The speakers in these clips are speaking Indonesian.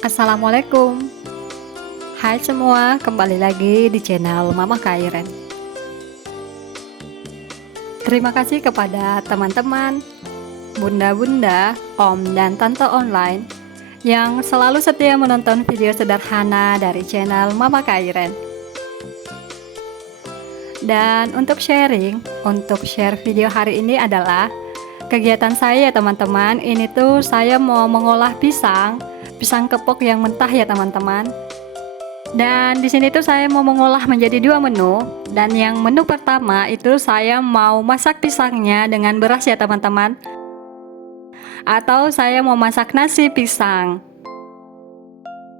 Assalamualaikum. Hai semua, kembali lagi di channel Mama Kairen. Terima kasih kepada teman-teman, bunda-bunda, om dan tante online yang selalu setia menonton video sederhana dari channel Mama Kairen. Dan untuk share video hari ini adalah kegiatan saya teman-teman. Ini tuh saya mau mengolah pisang kepok yang mentah ya teman-teman. Dan di sini tuh saya mau mengolah menjadi dua menu. Dan yang menu pertama itu saya mau masak pisangnya dengan beras ya teman-teman. Atau saya mau masak nasi pisang.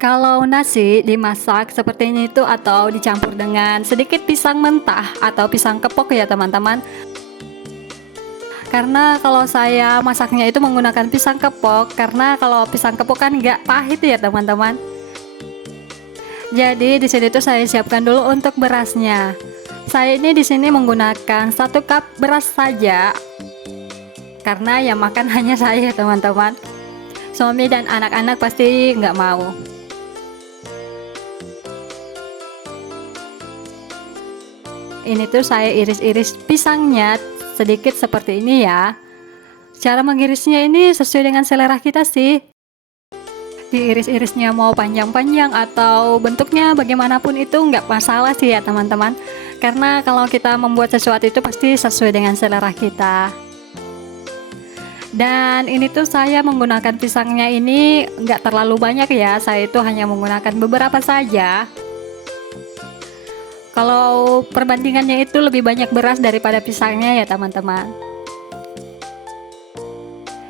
Kalau nasi dimasak seperti ini tuh atau dicampur dengan sedikit pisang mentah atau pisang kepok ya teman-teman. Karena kalau saya masaknya itu menggunakan pisang kepok, karena kalau pisang kepok kan nggak pahit ya teman-teman. Jadi di sini tuh saya siapkan dulu untuk berasnya. Saya ini di sini menggunakan 1 cup beras saja. Karena yang makan hanya saya teman-teman. Suami dan anak-anak pasti nggak mau. Ini tuh saya iris-iris pisangnya sedikit seperti ini ya. Cara mengirisnya ini sesuai dengan selera kita sih. Diiris-irisnya mau panjang-panjang atau bentuknya bagaimanapun itu nggak masalah sih ya teman-teman. Karena kalau kita membuat sesuatu itu pasti sesuai dengan selera kita. Dan ini tuh saya menggunakan pisangnya ini nggak terlalu banyak ya. Saya itu hanya menggunakan beberapa saja. Kalau perbandingannya itu lebih banyak beras daripada pisangnya ya teman-teman.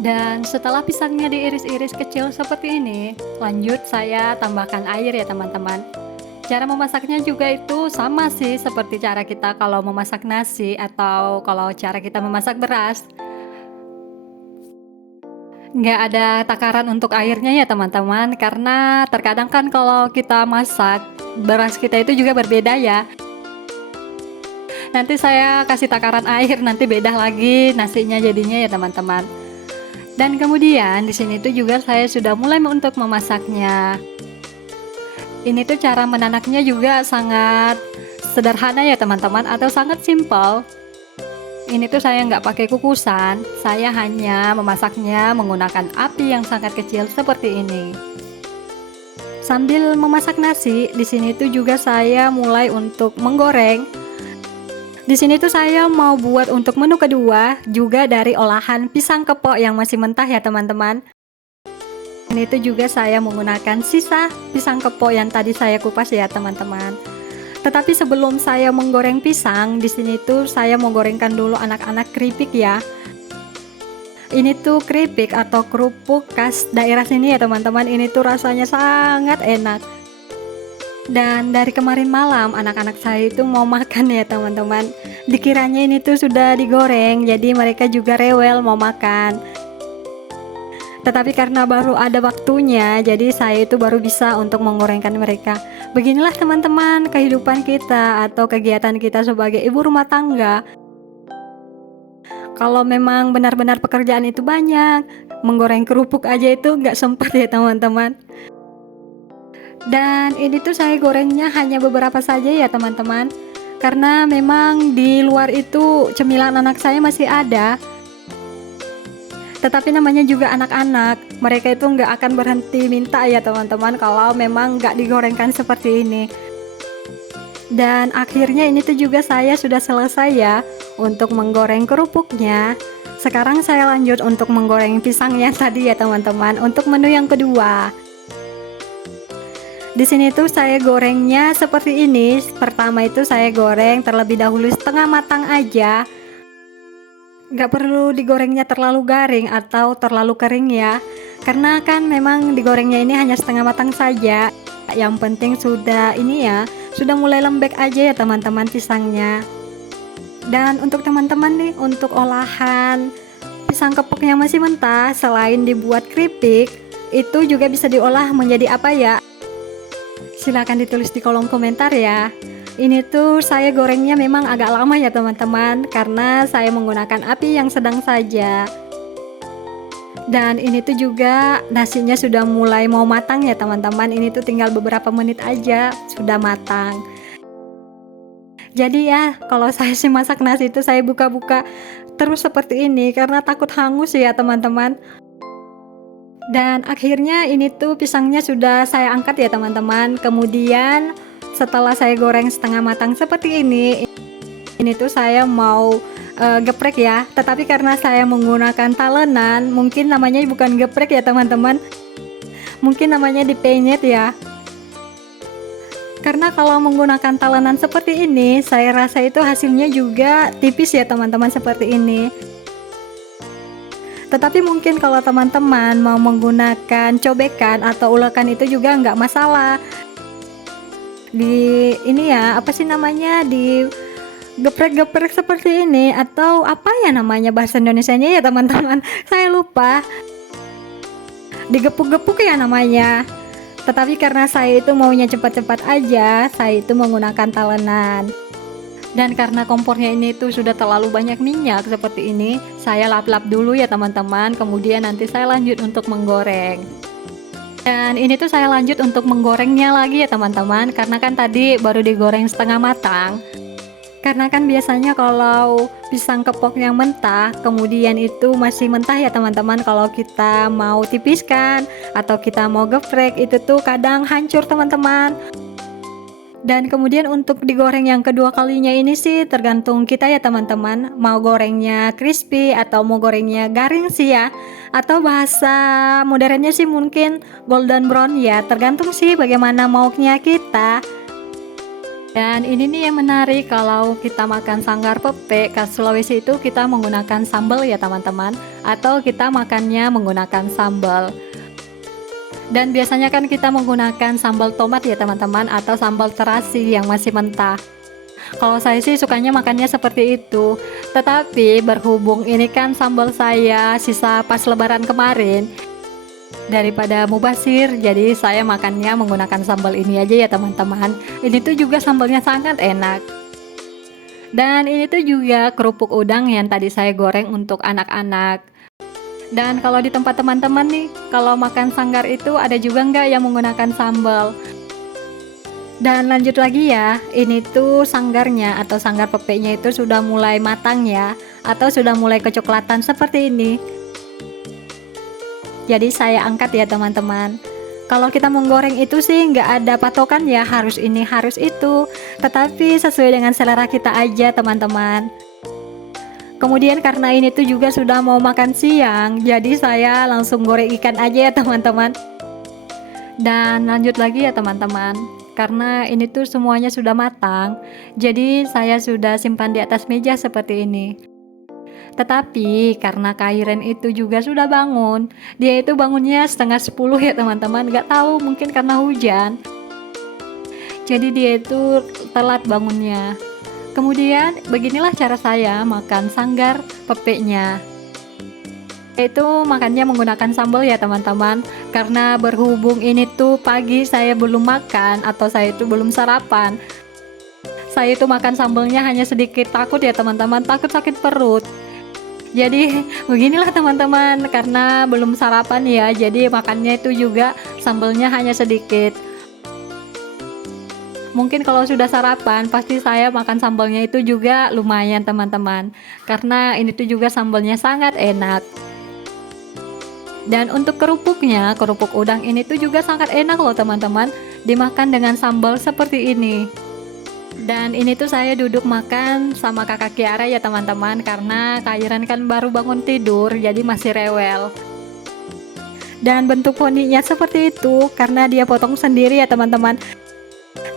Dan setelah pisangnya diiris-iris kecil seperti ini, lanjut saya tambahkan air ya teman-teman. Cara memasaknya juga itu sama sih seperti cara kita kalau memasak nasi atau kalau cara kita memasak beras. Nggak ada takaran untuk airnya ya teman-teman, karena terkadang kan kalau kita masak beras kita itu juga berbeda ya. Nanti saya kasih takaran air, nanti beda lagi nasinya jadinya ya teman-teman. Dan kemudian di sini tuh juga saya sudah mulai untuk memasaknya. Ini tuh cara menanaknya juga sangat sederhana ya teman-teman, atau sangat simpel. Ini tuh saya nggak pakai kukusan, saya hanya memasaknya menggunakan api yang sangat kecil seperti ini. Sambil memasak nasi, di sini tuh juga saya mulai untuk menggoreng. Di sini tuh saya mau buat untuk menu kedua juga dari olahan pisang kepok yang masih mentah ya teman-teman. Ini tuh juga saya menggunakan sisa pisang kepok yang tadi saya kupas ya teman-teman. Tetapi sebelum saya menggoreng pisang, di sini tuh saya menggorengkan dulu anak-anak keripik ya. Ini tuh keripik atau kerupuk khas daerah sini ya teman-teman. Ini tuh rasanya sangat enak. Dan dari kemarin malam anak-anak saya itu mau makan ya teman-teman. Dikiranya ini tuh sudah digoreng, jadi mereka juga rewel mau makan. Tetapi karena baru ada waktunya, jadi saya itu baru bisa untuk menggorengkan mereka. Beginilah teman-teman kehidupan kita atau kegiatan kita sebagai ibu rumah tangga. Kalau memang benar-benar pekerjaan itu banyak, menggoreng kerupuk aja itu nggak sempat ya teman-teman. Dan ini tuh saya gorengnya hanya beberapa saja ya teman-teman. Karena memang di luar itu cemilan anak saya masih ada. Tetapi namanya juga anak-anak, mereka itu nggak akan berhenti minta ya teman-teman kalau memang nggak digorengkan seperti ini. Dan akhirnya ini tuh juga saya sudah selesai ya untuk menggoreng kerupuknya. Sekarang saya lanjut untuk menggoreng pisangnya tadi ya teman-teman untuk menu yang kedua. Di sini tuh saya gorengnya seperti ini. Pertama itu saya goreng terlebih dahulu setengah matang aja. Nggak perlu digorengnya terlalu garing atau terlalu kering ya. Karena kan memang digorengnya ini hanya setengah matang saja. Yang penting sudah ini ya, sudah mulai lembek aja ya teman-teman pisangnya. Dan untuk teman-teman nih, untuk olahan pisang kepok yang masih mentah, selain dibuat keripik, itu juga bisa diolah menjadi apa ya? Silahkan ditulis di kolom komentar ya. Ini tuh saya gorengnya memang agak lama ya teman-teman, karena saya menggunakan api yang sedang saja. Dan ini tuh juga nasinya sudah mulai mau matang ya teman-teman. Ini tuh tinggal beberapa menit aja sudah matang. Jadi ya kalau saya sih masak nasi itu saya buka-buka terus seperti ini karena takut hangus ya teman-teman. Dan akhirnya ini tuh pisangnya sudah saya angkat ya teman-teman. Kemudian setelah saya goreng setengah matang seperti ini tuh saya mau geprek ya. Tetapi karena saya menggunakan talenan, mungkin namanya bukan geprek ya teman-teman. Mungkin namanya dipenyet ya. Karena kalau menggunakan talenan seperti ini, saya rasa itu hasilnya juga tipis ya teman-teman seperti ini. Tetapi mungkin kalau teman-teman mau menggunakan cobekan atau ulekan itu juga nggak masalah. Di ini ya, apa sih namanya, di geprek-geprek seperti ini atau apa ya namanya bahasa Indonesianya ya teman-teman. Saya lupa. Digepuk-gepuk ya namanya. Tetapi karena saya itu maunya cepat-cepat aja, saya itu menggunakan talenan. Dan karena kompornya ini tuh sudah terlalu banyak minyak seperti ini, saya lap-lap dulu ya teman-teman. Kemudian nanti saya lanjut untuk menggoreng. Dan ini tuh saya lanjut untuk menggorengnya lagi ya teman-teman, karena kan tadi baru digoreng setengah matang. Karena kan biasanya kalau pisang kepok yang mentah, kemudian itu masih mentah ya teman-teman. Kalau kita mau tipiskan atau kita mau geprek, itu tuh kadang hancur teman-teman. Dan kemudian untuk digoreng yang kedua kalinya ini sih tergantung kita ya teman-teman. Mau gorengnya crispy atau mau gorengnya garing sih ya. Atau bahasa modernnya sih mungkin golden brown ya. Tergantung sih bagaimana maunya kita. Dan ini nih yang menarik, kalau kita makan sanggar pepek khas Sulawesi itu kita menggunakan sambal ya teman-teman. Atau kita makannya menggunakan sambal. Dan biasanya kan kita menggunakan sambal tomat ya teman-teman, atau sambal terasi yang masih mentah. Kalau saya sih sukanya makannya seperti itu. Tetapi berhubung ini kan sambal saya sisa pas lebaran kemarin, daripada mubazir, jadi saya makannya menggunakan sambal ini aja ya teman-teman. Ini tuh juga sambalnya sangat enak. Dan ini tuh juga kerupuk udang yang tadi saya goreng untuk anak-anak. Dan kalau di tempat teman-teman nih, kalau makan sanggar itu ada juga nggak yang menggunakan sambal? Dan lanjut lagi ya, ini tuh sanggarnya atau sanggar pepeknya itu sudah mulai matang ya, atau sudah mulai kecoklatan seperti ini. Jadi saya angkat ya teman-teman. Kalau kita menggoreng itu sih nggak ada patokan ya, harus ini harus itu, tetapi sesuai dengan selera kita aja teman-teman. Kemudian karena ini tuh juga sudah mau makan siang, jadi saya langsung goreng ikan aja ya teman-teman. Dan lanjut lagi ya teman-teman, karena ini tuh semuanya sudah matang, jadi saya sudah simpan di atas meja seperti ini. Tetapi karena Kairen itu juga sudah bangun, dia itu bangunnya setengah 10 ya teman-teman, nggak tahu mungkin karena hujan. Jadi dia itu telat bangunnya. Kemudian beginilah cara saya makan sanggar pepeknya. Itu makannya menggunakan sambal ya teman-teman. Karena berhubung ini tuh pagi saya belum makan atau saya itu belum sarapan, saya itu makan sambalnya hanya sedikit, takut ya teman-teman, takut sakit perut. Jadi beginilah teman-teman, karena belum sarapan ya, jadi makannya itu juga sambalnya hanya sedikit. Mungkin kalau sudah sarapan pasti saya makan sambalnya itu juga lumayan teman-teman, karena ini tuh juga sambalnya sangat enak. Dan untuk kerupuknya, kerupuk udang ini tuh juga sangat enak loh teman-teman, dimakan dengan sambal seperti ini. Dan ini tuh saya duduk makan sama kakak Kiara ya teman-teman, karena Kairan kan baru bangun tidur jadi masih rewel. Dan bentuk poninya seperti itu karena dia potong sendiri ya teman-teman.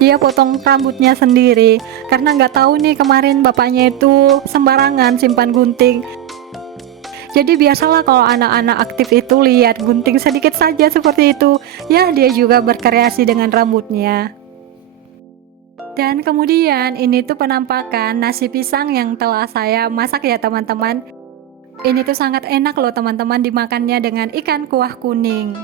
Dia potong rambutnya sendiri karena nggak tahu nih, kemarin bapaknya itu sembarangan simpan gunting. Jadi biasalah kalau anak-anak aktif itu lihat gunting sedikit saja seperti itu, ya dia juga berkreasi dengan rambutnya. Dan kemudian ini tuh penampakan nasi pisang yang telah saya masak ya teman-teman. Ini tuh sangat enak loh teman-teman, dimakannya dengan ikan kuah kuning.